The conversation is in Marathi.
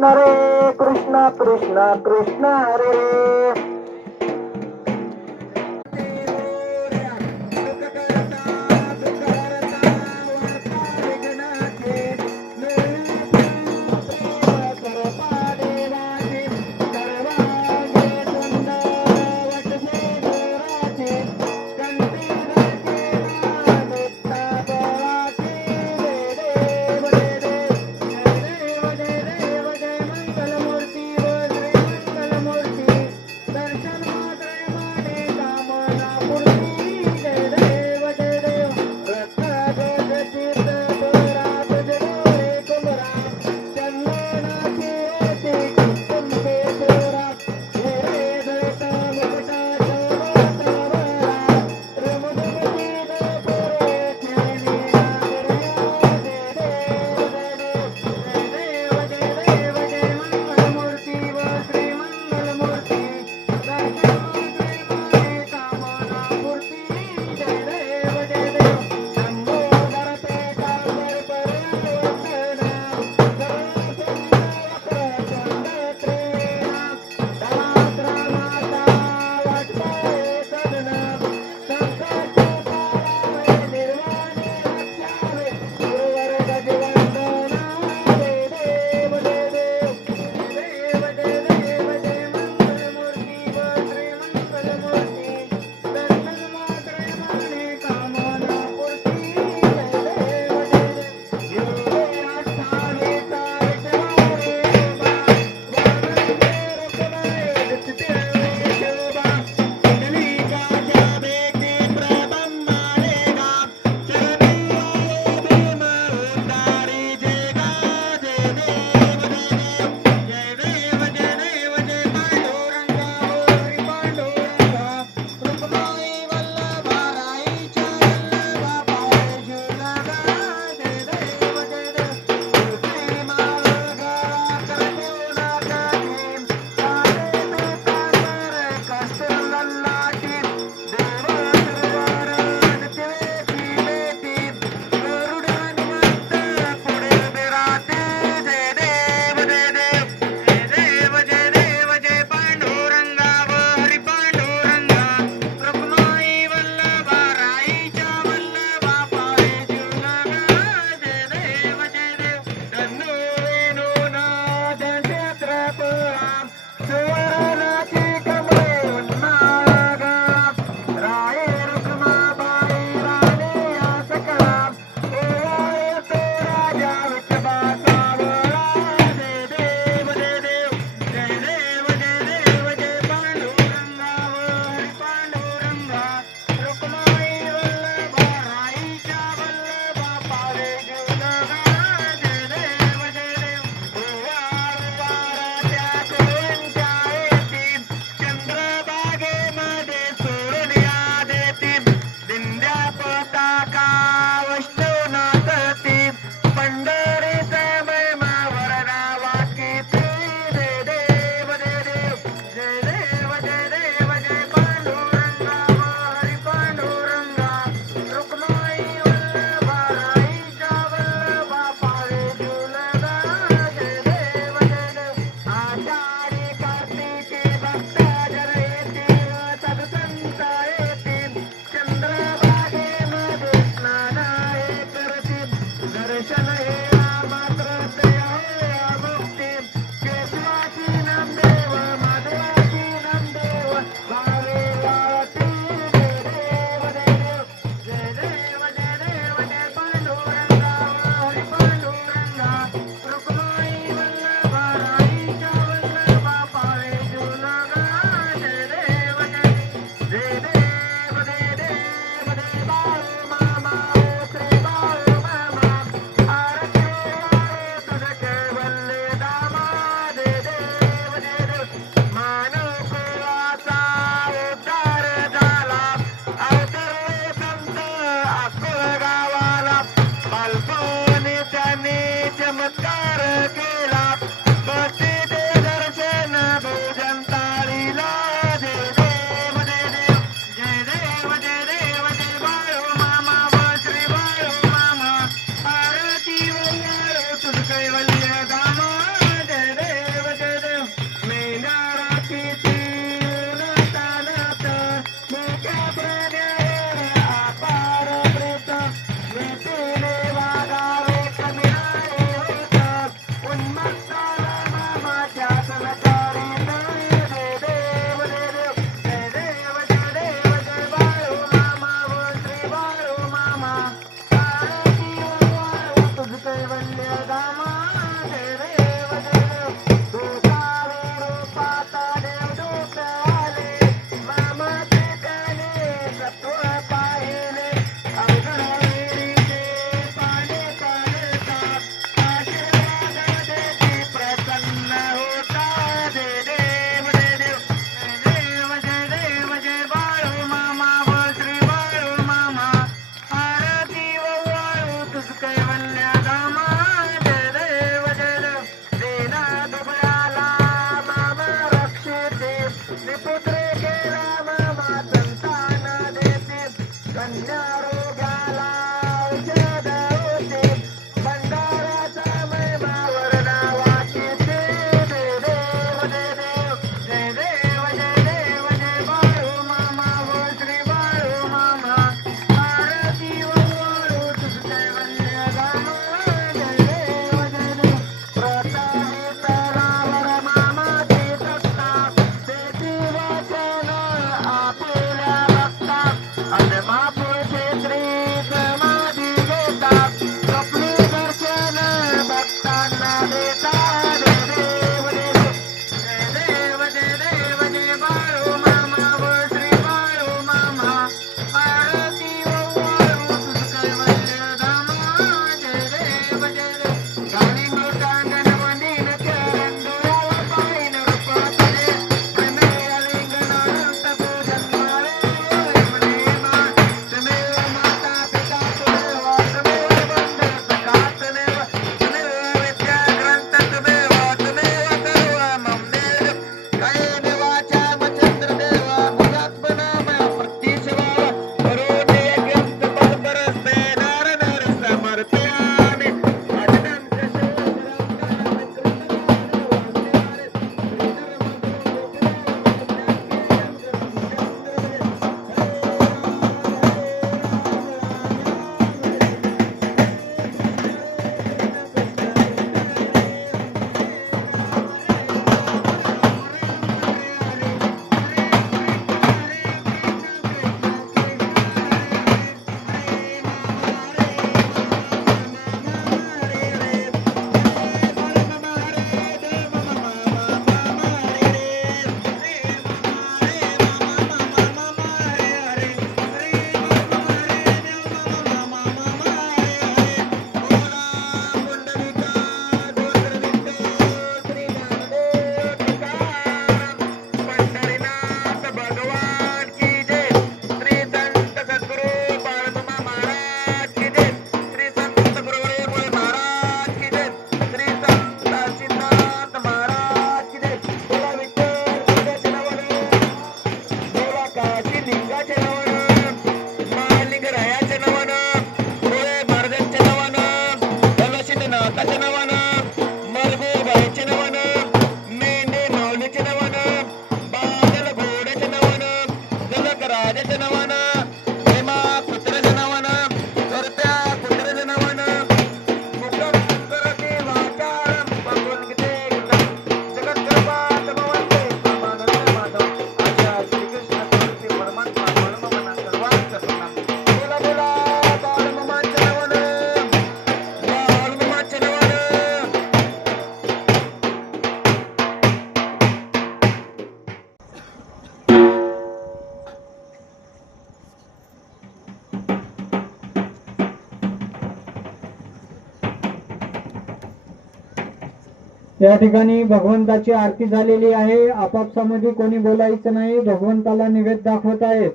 Krishna ray Krishna Krishna Krishna ray Thank you. या ठिकाणी भगवंताची आरती झालेली आहे. आपापसामध्ये कोणी बोलायचं नाही. भगवंताला निवेद दाखवत आहेत.